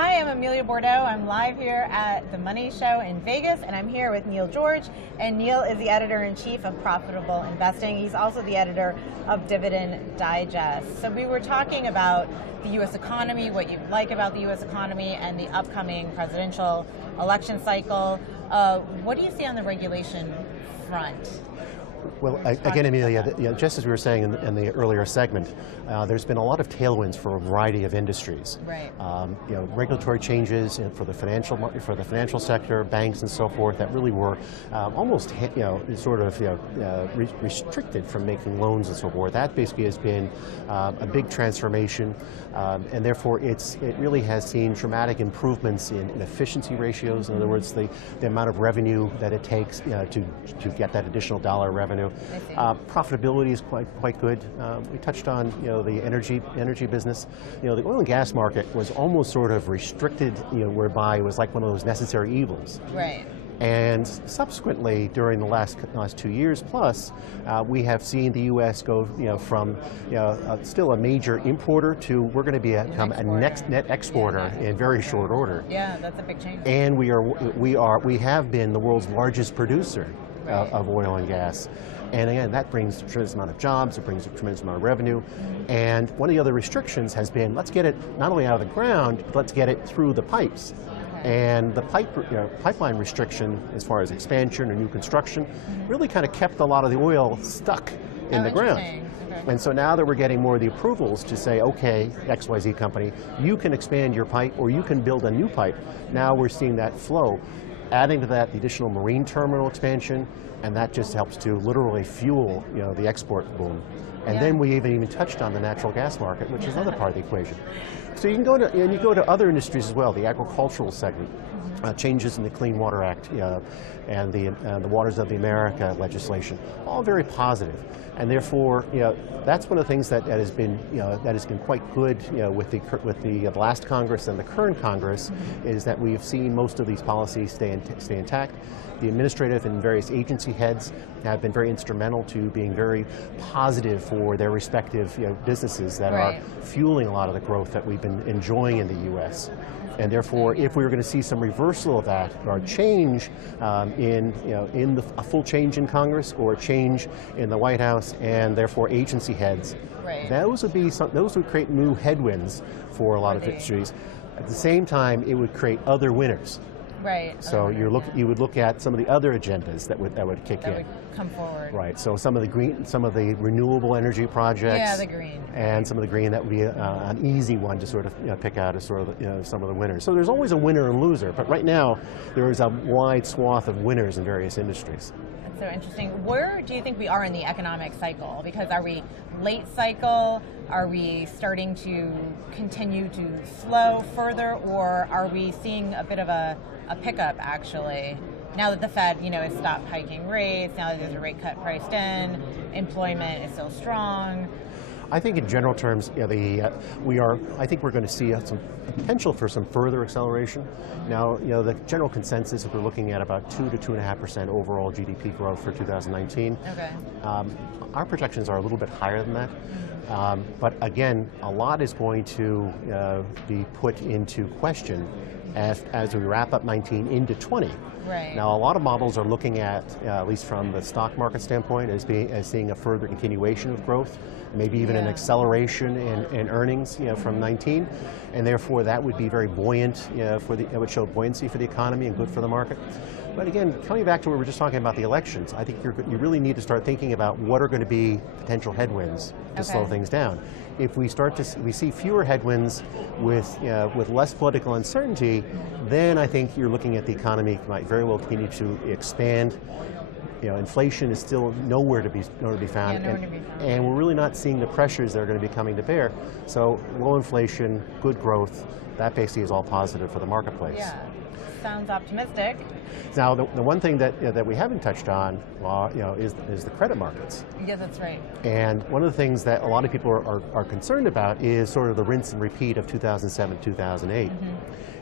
Hi, I'm Amelia Bordeaux. I'm live here at the Money Show in Vegas, and I'm here with Neil George. And Neil is the editor-in-chief of Profitable Investing. He's also the editor of Dividend Digest. So we were talking about the U.S. economy, what you like about the U.S. economy, and the upcoming presidential election cycle. What do you see on the regulation front? Well, again, Amelia, just as we were saying in the earlier segment, there's been a lot of tailwinds for a variety of industries. Right. Regulatory changes for the financial sector, banks, and so forth that really were almost, restricted from making loans and so forth. That basically has been a big transformation, and therefore it really has seen dramatic improvements in efficiency ratios. In other words, the amount of revenue that it takes to get that additional dollar revenue. Profitability is quite good. We touched on the energy business. The oil and gas market was almost sort of restricted, whereby it was like one of those necessary evils. Right. And subsequently, during the last 2 years plus, we have seen the U.S. go, from still a major importer to we're going to become a next net exporter in very short order. Yeah, that's a big change. And we have been the world's largest producer of oil and gas. And again, that brings a tremendous amount of jobs, it brings a tremendous amount of revenue. And one of the other restrictions has been, let's get it not only out of the ground, but let's get it through the pipes. And the pipeline restriction, as far as expansion or new construction, really kind of kept a lot of the oil stuck in the ground. Okay. And so now that we're getting more of the approvals to say, okay, XYZ company, you can expand your pipe or you can build a new pipe. Now we're seeing that flow. Adding to that the additional marine terminal expansion, and that just helps to literally fuel the export boom. And then we even touched on the natural gas market, which is another part of the equation. So you can go to other industries as well, the agricultural segment, changes in the Clean Water Act and the Waters of the America legislation, all very positive. And therefore, that's one of the things that has been quite good, with the last Congress and the current Congress, is that we've seen most of these policies stay intact. The administrative and various agency heads have been very instrumental to being very positive for their respective businesses that are fueling a lot of the growth that we've been enjoying in the U.S. And therefore, if we were going to see some reversal of that, or a change a full change in Congress, or a change in the White House, and therefore agency heads, those would create new headwinds for a lot of industries. At the same time, it would create other winners. Right. So you would look at some of the other agendas that would kick in. That would come forward. Right. So some of the renewable energy projects. Yeah, the green. And some of the green, that would be an easy one to sort of pick out as sort of some of the winners. So there's always a winner and loser, but right now there is a wide swath of winners in various industries. That's so interesting. Where do you think we are in the economic cycle? Because are we late cycle? Are we starting to continue to slow further, or are we seeing a bit of a pickup actually? Now that the Fed, has stopped hiking rates, now that there's a rate cut priced in, employment is still strong. I think in general terms, I think we're going to see some potential for some further acceleration. Now, the general consensus, if we're looking at about 2 to 2.5% overall GDP growth for 2019. Okay. Our projections are a little bit higher than that. But again, a lot is going to be put into question as we wrap up 19 into 20. Right. Now, a lot of models are looking at least from the stock market standpoint, as seeing a further continuation of growth, maybe even an acceleration in earnings, from 19, and therefore that would be very buoyant. It would show buoyancy for the economy and good for the market. But again, coming back to what we were just talking about the elections, I think you really need to start thinking about what are going to be potential headwinds to slow things down. If we see fewer headwinds with less political uncertainty, then I think you're looking at the economy might very well continue to expand. Inflation is still nowhere to be found, and we're really not seeing the pressures that are going to be coming to bear. So low inflation, good growth, that basically is all positive for the marketplace. Yeah, sounds optimistic. Now, the one thing that we haven't touched on, is the credit markets. Yeah, that's right. And one of the things that a lot of people are concerned about is sort of the rinse and repeat of 2007, 2008,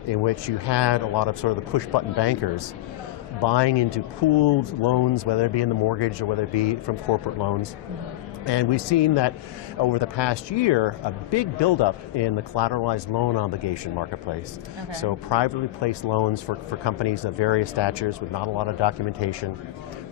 in which you had a lot of sort of the push-button bankers buying into pooled loans, whether it be in the mortgage or whether it be from corporate loans. And we've seen that over the past year, a big buildup in the collateralized loan obligation marketplace. Okay. So privately placed loans for companies of various statures with not a lot of documentation,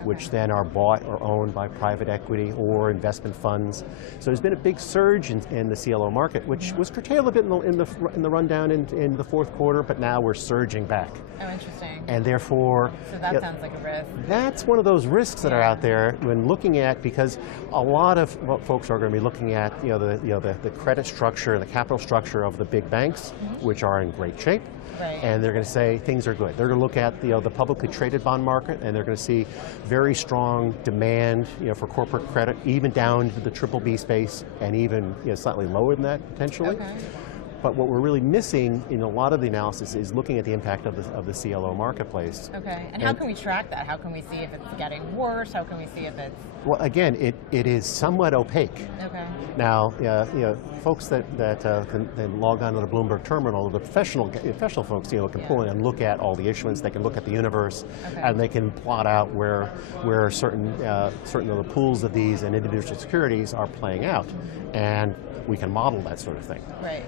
which then are bought or owned by private equity or investment funds. So there's been a big surge in the CLO market, which was curtailed a bit in the rundown in the fourth quarter, but now we're surging back. Oh, interesting. And therefore, so that sounds like a risk. That's one of those risks that are out there when looking at, because a lot of what folks are going to be looking at, the credit structure and the capital structure of the big banks, which are in great shape. Right. And they're going to say things are good. They're going to look at the publicly traded bond market, and they're going to see very strong demand for corporate credit, even down to the BBB space, and even slightly lower than that potentially. Okay. But what we're really missing in a lot of the analysis is looking at the impact of the CLO marketplace. Okay, and how can we track that? How can we see if it's getting worse? How can we see if it's... Well, again, it is somewhat opaque. Okay. Now, folks that can log on to the Bloomberg terminal, the professional folks, can pull in and look at all the issuance. They can look at the universe, and they can plot out where certain of the pools of these and individual securities are playing out, and we can model that sort of thing. Right.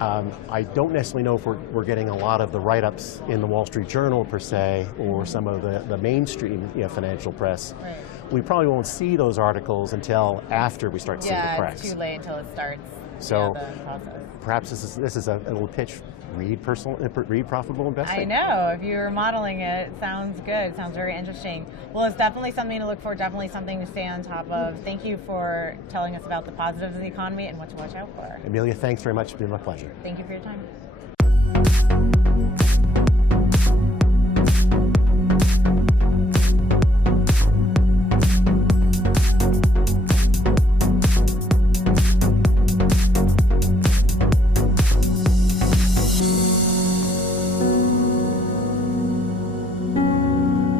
I don't necessarily know if we're getting a lot of the write-ups in the Wall Street Journal per se, or some of the mainstream financial press. Right. We probably won't see those articles until after we start seeing the cracks. Yeah, it's too late until it starts. So the process. Perhaps this is a little pitch. Read Profitable Investing. I know. If you're modeling it, sounds good. Sounds very interesting. Well, it's definitely something to look for, definitely something to stay on top of. Thank you for telling us about the positives of the economy and what to watch out for. Amelia, thanks very much. It's been my pleasure. Thank you for your time.